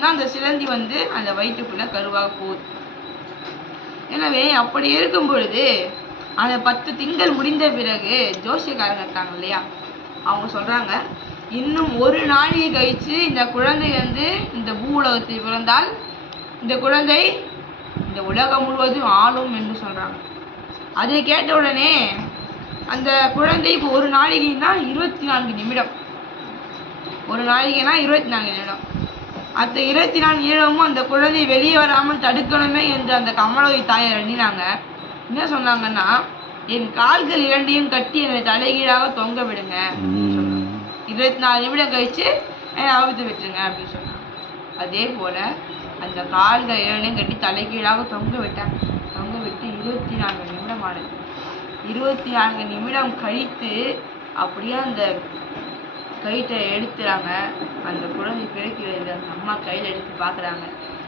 தான் அந்த சிலந்தி வந்து அந்த வயிற்றுக்குள்ள கருவாக போகுது. எனவே அப்படி இருக்கும் பொழுது அந்த பத்து திங்கள் முடிந்த பிறகு ஜோசியக்காரங்க இருக்காங்க இல்லையா? அவங்க சொல்றாங்க இன்னும் ஒரு நாளிகை கழிச்சு இந்த குழந்தை வந்து இந்த பூ உலகத்தில் பிறந்தால் இந்த குழந்தை இந்த உலகம் முழுவதும் ஆளும் என்று சொல்றாங்க. அதை கேட்ட உடனே அந்த குழந்தை இப்போ ஒரு நாளிகைன்னா இருபத்தி நான்கு நிமிடம். ஒரு நாழிகைனா இருபத்தி நான்கு நிமிடம். அந்த இருபத்தி நான்கு நிமிடமும் அந்த குழந்தை வெளியே வராமல் தடுக்கணுமே என்று அந்த கமலவை தாயார் எண்ணினாங்க. என்ன சொன்னாங்கன்னா என் கால்கள் இரண்டையும் கட்டி என்னை தலைகீழாக தொங்க விடுங்க. இருபத்தி நாலு நிமிடம் கழிச்சு அவுத்து விட்டுருங்க அப்படின்னு சொன்னாங்க. அதே போல அந்த கால்கள் இரண்டையும் கட்டி தலைகீழாக தொங்க விட்டாங்க. தொங்க விட்டு இருபத்தி நான்கு நிமிடம் ஆனது இருபத்தி நான்கு நிமிடம் கழித்து அப்படியே அந்த கயிற்றை எடுத்துறாங்க. அந்த குழந்தை பிறக்கிறது அம்மா கையில் எடுத்து பார்க்குறாங்க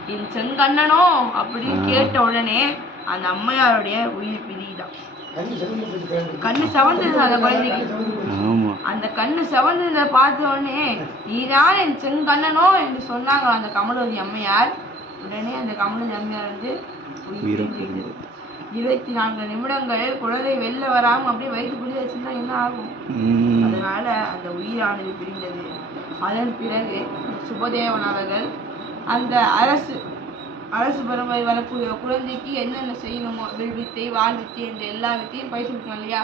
என் செங்கண்ணனோ அப்படின்னு கேட்ட உடனே அந்த அம்மையாருடைய உயிர் பிரிதான் கண்ணு செவந்தது அந்த குழந்தைக்கு. ஆமா. அந்த கண்ணு செவந்ததை பார்த்த உடனே நீதான் என் செங்கண்ணனோ என்று சொன்னாங்க அந்த கமலவதி அம்மையார். உடனே அந்த கமலவதி அம்மையார் வந்து உயிர். இருபத்தி நான்கு நிமிடங்கள் குழந்தை வெளில வராம அப்படியே வயிற்றுக்குள்ளே வச்சிருந்தா என்ன ஆகும். அதனால அந்த உயிரானது பிரிந்தது. அதன் பிறகு சுபதேவன் அவர்கள் அந்த அரசு அரசு பெருமை வரக்கூடிய குழந்தைக்கு என்னென்ன செய்யணுமோ வில் வித்தை வாள் வித்தை என்ற எல்லா வித்தையும் பயிற்றுவிக்கணும் இல்லையா?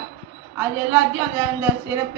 அது எல்லாத்தையும் அந்த அந்த சிறப்பு